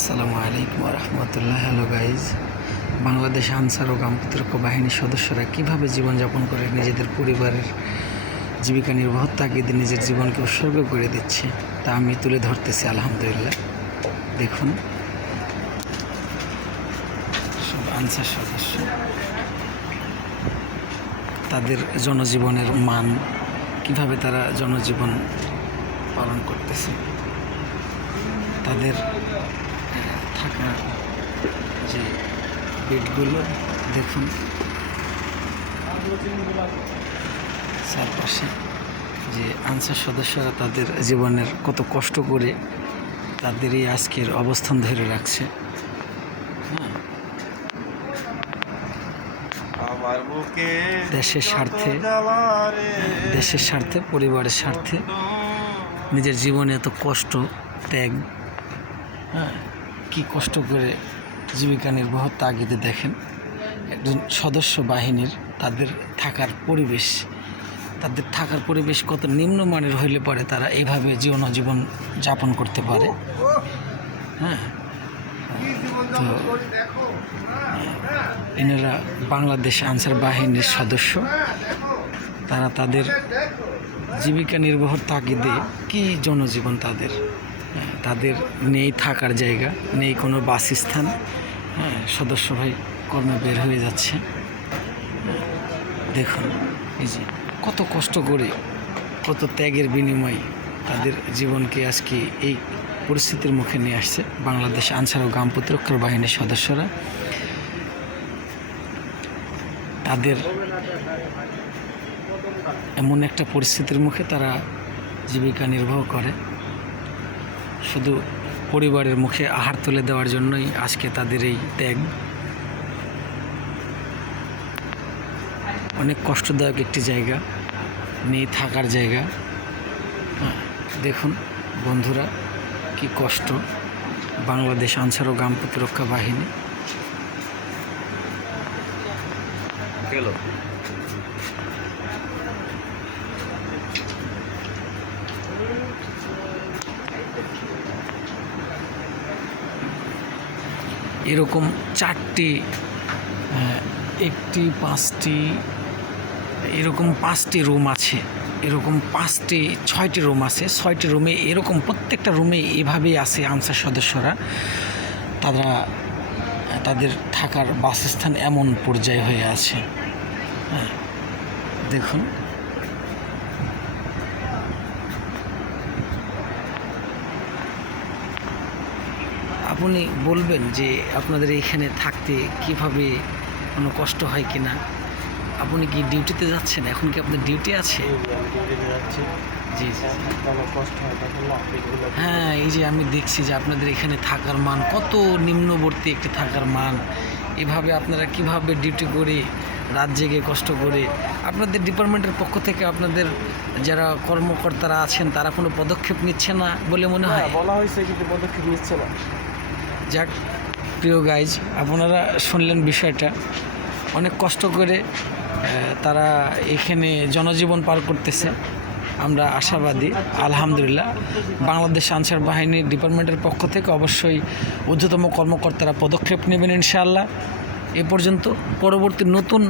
আসসালামু আলাইকুম রহমতুল্লাহ। Hello guys, Bangladesh Ansar ও গ্রাম প্রতিরক্ষা বাহিনীর সদস্যরা কীভাবে জীবনযাপন করে নিজেদের পরিবারের জীবিকা নির্বাহের তাগিদে নিজের জীবনকে উৎসর্গ করে দিচ্ছে তা আমি তুলে ধরতেছি। আলহামদুলিল্লাহ, দেখুন সব আনসার সদস্য তাদের জনজীবনের মান কিভাবে তারা জনজীবন পালন করতেছে, তাদের থাকা যে বেডগুলো দেখুন, চারপাশে যে আনসার সদস্যরা তাদের জীবনের কত কষ্ট করে তাদের এই আজকের অবস্থান ধরে রাখছে। দেশের স্বার্থে পরিবারের স্বার্থে নিজের জীবনে এত কষ্ট ত্যাগ, কি কষ্ট করে জীবিকা নির্বাহের তাগিদে দেখেন একজন সদস্য বাহিনীর তাদের থাকার পরিবেশ কত নিম্নমানের হইলে পরে তারা এইভাবে জীবন যাপন করতে পারে। তো এনারা বাংলাদেশ আনসার বাহিনীর সদস্য, তারা তাদের জীবিকা নির্বাহের তাগিদে কি জনজীবন তাদের নেই থাকার জায়গা, নেই কোনো বাসস্থান। সদস্য ভাই কর্মে বের হয়ে যাচ্ছে। দেখুন এই যে কত কষ্ট করে, কত ত্যাগের বিনিময়ে তাদের জীবনকে আজকে এই পরিস্থিতির মুখে নিয়ে আসছে বাংলাদেশ আনসার ও গ্রাম প্রতিরক্ষা বাহিনীর সদস্যরা। তাদের এমন একটা পরিস্থিতির মুখে তারা জীবিকা নির্বাহ করে, শুধু পরিবারের মুখে আহার তুলে দেওয়ার জন্যই আজকে তাদের এই ত্যাগ। অনেক কষ্টদায়ক একটি জায়গা, নেই থাকার জায়গা। দেখুন বন্ধুরা, কি কষ্ট বাংলাদেশ আনসার ও গ্রাম প্রতিরক্ষা বাহিনী। এরকম 4টি, 1টি, 5টি, এরকম 5টি রুম আছে, এরকম 5টি 6টি রুম আছে। 6টি রুমে এরকম প্রত্যেকটা রুমে এভাবেই আছে আনসার সদস্যরা। তাদের থাকার বাসস্থান এমন পর্যায়ে হয়ে আছে। দেখুন আপনি বলবেন যে আপনাদের এখানে থাকতে কিভাবে কোনো কষ্ট হয় কিনা? আপনি কি ডিউটিতে যাচ্ছেন? এখন কি আপনার ডিউটি আছে? জি, হ্যাঁ, এই যে আমি দেখছি যে আপনাদের এখানে থাকার মান কত নিম্নবর্তী একটি থাকার মান। এভাবে আপনারা কিভাবে ডিউটি করে রাত জেগে কষ্ট করে, আপনাদের ডিপার্টমেন্টের পক্ষ থেকে আপনাদের যারা কর্মকর্তারা আছেন তারা কোনো পদক্ষেপ নিচ্ছে না বলে মনে হয়? বলা হয়েছে কিন্তু পদক্ষেপ নিচ্ছে না। যাক প্রিয় গাইজ, আপনারা শুনলেন বিষয়টা। অনেক কষ্ট করে তারা এখানে জনজীবন পার করতেছে। আমরা আশাবাদী আলহামদুলিল্লাহ বাংলাদেশ আনসার বাহিনীর ডিপার্টমেন্টের পক্ষ থেকে অবশ্যই ঊর্ধ্বতম কর্মকর্তারা পদক্ষেপ নেবেন ইনশাআল্লাহ। এ পর্যন্ত পরবর্তী নতুন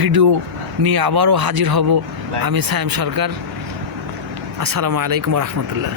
ভিডিও নিয়ে আবারও হাজির হব আমি সায়েম সরকার। আসসালামু আলাইকুম রহমতুল্লাহ।